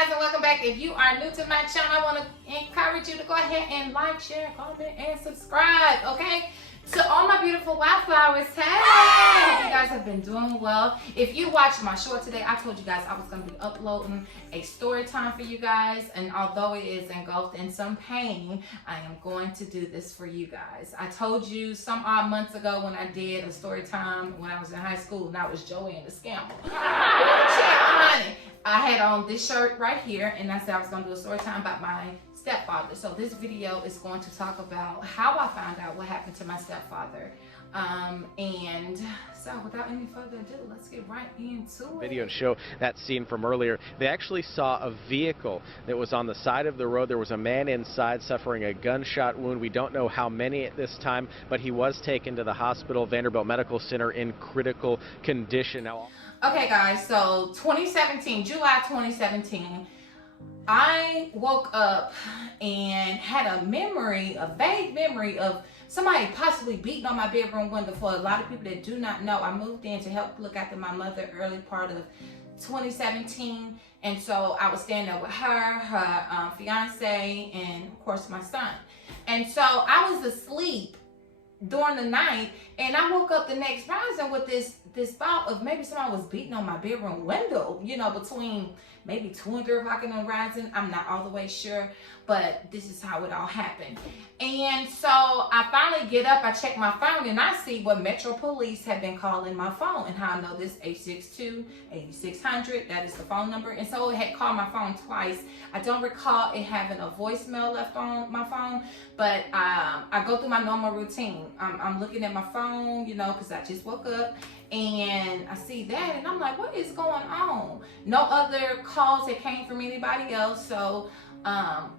guys, and welcome back. If you are new to my channel, I want to encourage you to go ahead and like, share, comment, and subscribe, okay? To all my beautiful wildflowers, hey! I hope you guys have been doing well. If you watched my short today, I told you guys I was going to be uploading a story time for you guys, and although it is engulfed in some pain, I am going to do this for you guys. I told you some odd months ago when I did a story time when I was in high school, and I was Joanne the Scammer. Honey, I had on this shirt right here, and I said I was going to do a story time about my stepfather. So this video is going to talk about how I found out what happened to my stepfather. And so without any further ado, let's get right into it. Video to show that scene from earlier. They actually saw a vehicle that was on the side of the road. There was a man inside suffering a gunshot wound. We don't know how many at this time, but he was taken to the hospital, Vanderbilt Medical Center, in critical condition. Now, okay guys, so 2017, July 2017, I woke up and had a vague memory of somebody possibly beating on my bedroom window. For a lot of people that do not know, I moved in to help look after my mother early part of 2017. And so I was staying there with her fiance, and of course my son. And so I was asleep during the night, and I woke up the next rising with this thought of maybe somebody was beating on my bedroom window, you know, between maybe 2 and 3 o'clock in the rising. I'm not all the way sure, but this is how it all happened. And so I finally get up, I check my phone, and I see what Metro Police have been calling my phone, and how I know this 862-8600, that is the phone number. And so it had called my phone twice. I don't recall it having a voicemail left on my phone, but I go through my normal routine. I'm looking at my phone, you know, because I just woke up, and I see that, and I'm like, what is going on? No other calls that came from anybody else. So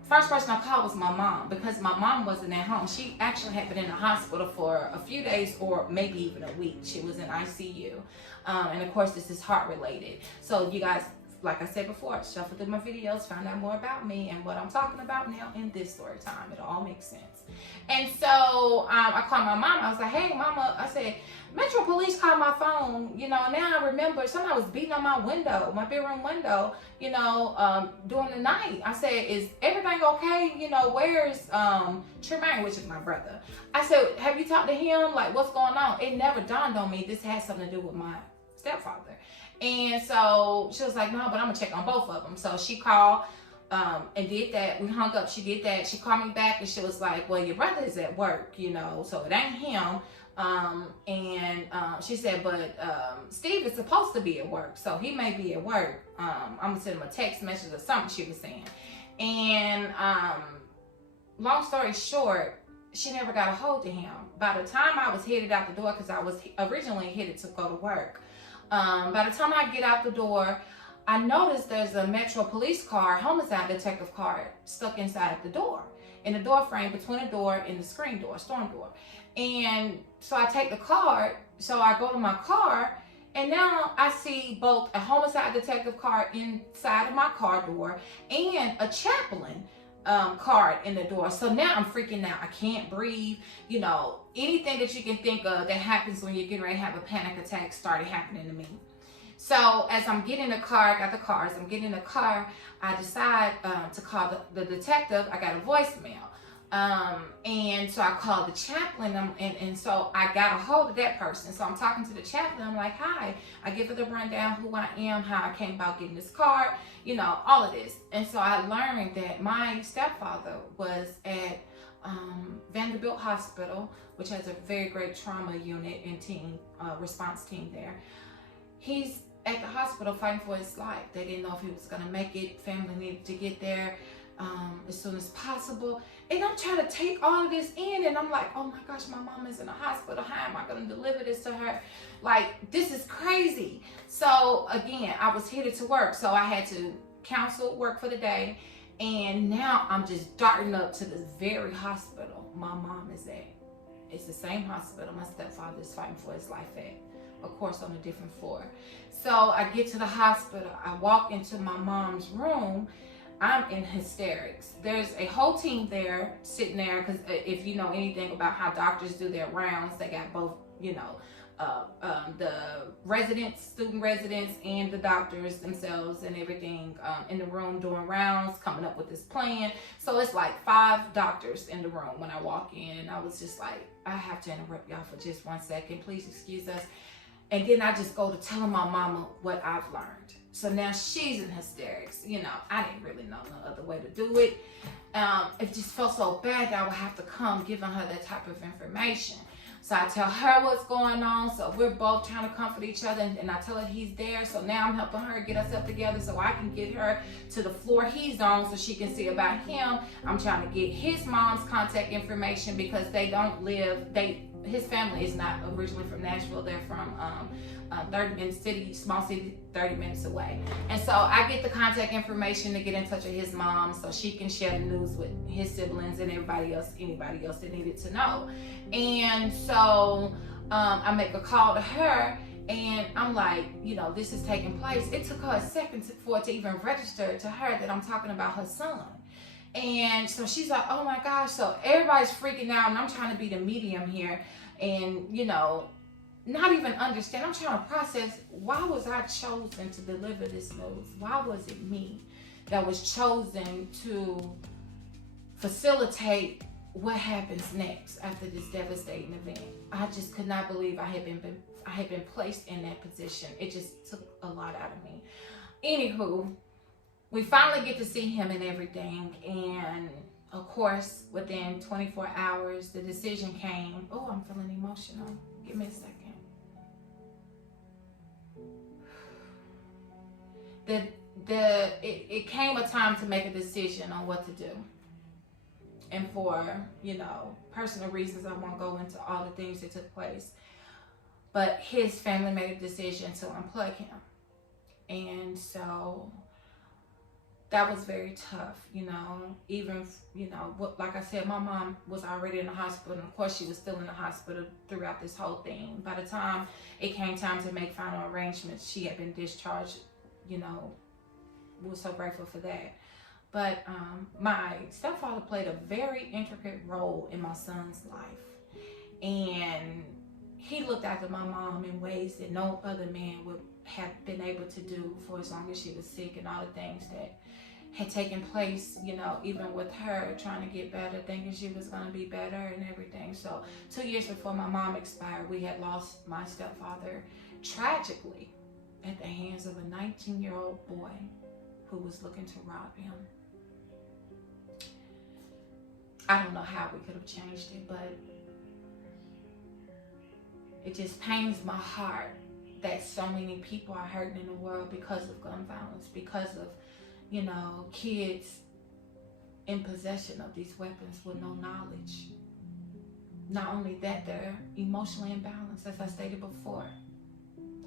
first person I called was my mom, because my mom wasn't at home. She actually had been in the hospital for a few days, or maybe even a week. She was in ICU, and of course this is heart related. So you guys, like I said before, shuffle through my videos, find out more about me and what I'm talking about now in this story time. It all makes sense. And so I called my mom. I was like, hey mama, I said, Metro Police called my phone, you know, and now I remember somebody was beating on my window, my bedroom window, you know, during the night. I said, is everything okay? You know, where's Tremaine, which is my brother? I said, have you talked to him? Like, what's going on? It never dawned on me this had something to do with my stepfather. And so she was like, no, but I'm gonna check on both of them. So she called and did that. We hung up, she did that. She called me back, and she was like, well, your brother is at work, you know, so it ain't him. She said, but Steve is supposed to be at work, so he may be at work. I'm gonna send him a text message or something, she was saying. And long story short, she never got a hold of him. By the time I was headed out the door, because I was originally headed to go to work, by the time I get out the door, I noticed there's a Metro Police car, homicide detective car, stuck inside the door, in the door frame between the door and the screen door, storm door. And so I take the card, so I go to my car, and now I see both a homicide detective card inside of my car door and a chaplain card in the door. So now I'm freaking out. I can't breathe. You know, anything that you can think of that happens when you're getting ready to have a panic attack started happening to me. So as I'm getting in the car, I got the car. As I'm getting in the car, I decide to call the detective. I got a voicemail. And so I called the chaplain, and so I got a hold of that person. So I'm talking to the chaplain. I'm like, hi. I give her the rundown, who I am, how I came about getting this card, you know, all of this. And so I learned that my stepfather was at Vanderbilt Hospital, which has a very great trauma unit and team, response team there. He's at the hospital fighting for his life. They didn't know if he was going to make it. Family needed to get there as soon as possible. And I'm trying to take all of this in, and I'm like, oh my gosh, my mom is in the hospital. How am I going to deliver this to her? Like, this is crazy. So again, I was headed to work, so I had to cancel work for the day. And now I'm just darting up to this very hospital my mom is at. It's the same hospital my stepfather is fighting for his life at, of course on a different floor. So I get to the hospital, I walk into my mom's room, I'm in hysterics. There's a whole team there, sitting there, because if you know anything about how doctors do their rounds, they got both, you know, the residents, student residents, and the doctors themselves and everything in the room doing rounds, coming up with this plan. So it's like 5 doctors in the room when I walk in, and I was just like, I have to interrupt y'all for just 1 second. Please excuse us. And then I just go to telling my mama what I've learned. So now she's in hysterics. You know, I didn't really know no other way to do it. It just felt so bad that I would have to come giving her that type of information. So I tell her what's going on. So we're both trying to comfort each other, and I tell her he's there. So now I'm helping her get us up together so I can get her to the floor he's on so she can see about him. I'm trying to get his mom's contact information because they don't live, his family is not originally from Nashville. They're from 30-minute city, small city, 30 minutes away. And so I get the contact information to get in touch with his mom so she can share the news with his siblings and anybody else that needed to know. And so I make a call to her, and I'm like, you know, this is taking place. It took her a second for it to even register to her that I'm talking about her son. And so she's like, oh my gosh. So everybody's freaking out, and I'm trying to be the medium here, and, you know, not even understand. I'm trying to process, why was I chosen to deliver this news? Why was it me that was chosen to facilitate what happens next after this devastating event? I just could not believe I had been placed in that position. It just took a lot out of me. Anywho, we finally get to see him and everything, and of course, within 24 hours, the decision came. Oh, I'm feeling emotional. Give me a second. It came a time to make a decision on what to do. And for, you know, personal reasons, I won't go into all the things that took place. But his family made a decision to unplug him. And so that was very tough, you know. Even, you know, like I said, my mom was already in the hospital. And of course, she was still in the hospital throughout this whole thing. By the time it came time to make final arrangements, she had been discharged, you know. We were so grateful for that. But my stepfather played a very intricate role in my son's life. And he looked after my mom in ways that no other man would have been able to do for as long as she was sick, and all the things that had taken place, you know, even with her trying to get better, thinking she was going to be better and everything. So 2 years before my mom expired, we had lost my stepfather tragically at the hands of a 19-year-old boy who was looking to rob him. I don't know how we could have changed it, but it just pains my heart that so many people are hurting in the world because of gun violence, because of, you know, kids in possession of these weapons with no knowledge. Not only that, they're emotionally imbalanced, as I stated before,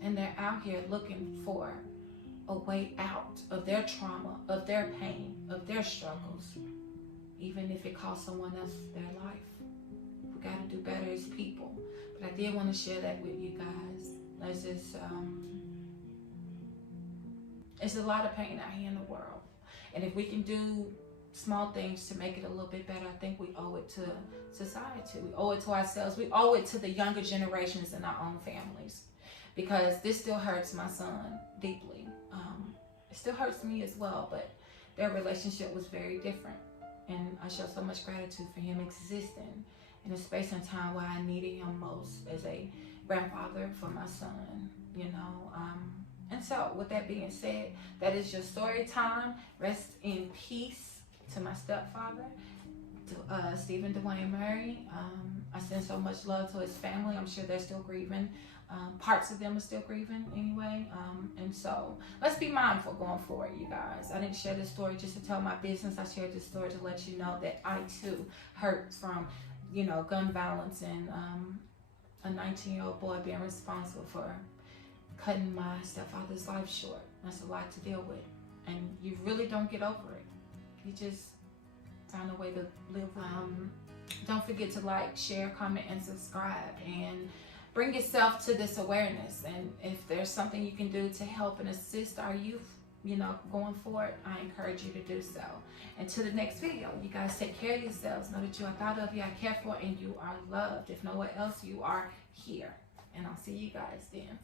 and they're out here looking for a way out of their trauma, of their pain, of their struggles, even if it costs someone else their life. We got to do better as people. But I did want to share that with you guys. There's this, it's a lot of pain out here in the world. And if we can do small things to make it a little bit better, I think we owe it to society. We owe it to ourselves. We owe it to the younger generations in our own families. Because this still hurts my son deeply. It still hurts me as well, but their relationship was very different. And I show so much gratitude for him existing in a space and time where I needed him most as a grandfather for my son, you know. And so with that being said, that is your story time. Rest in peace to my stepfather, to Stephen Dwayne Murray. I send so much love to his family. I'm sure they're still grieving. Parts of them are still grieving anyway. And so let's be mindful going forward, you guys. I didn't share this story just to tell my business. I shared this story to let you know that I too hurt from, you know, gun violence and a 19-year-old boy being responsible for cutting my stepfather's life short. That's a lot to deal with. And you really don't get over it. You just find a way to live. Don't forget to like, share, comment, and subscribe. And bring yourself to this awareness. And if there's something you can do to help and assist our youth, you know, going forward, I encourage you to do so. Until the next video, you guys take care of yourselves. Know that you are thought of, you are cared for, and you are loved. If nowhere else, you are here. and I'll see you guys then.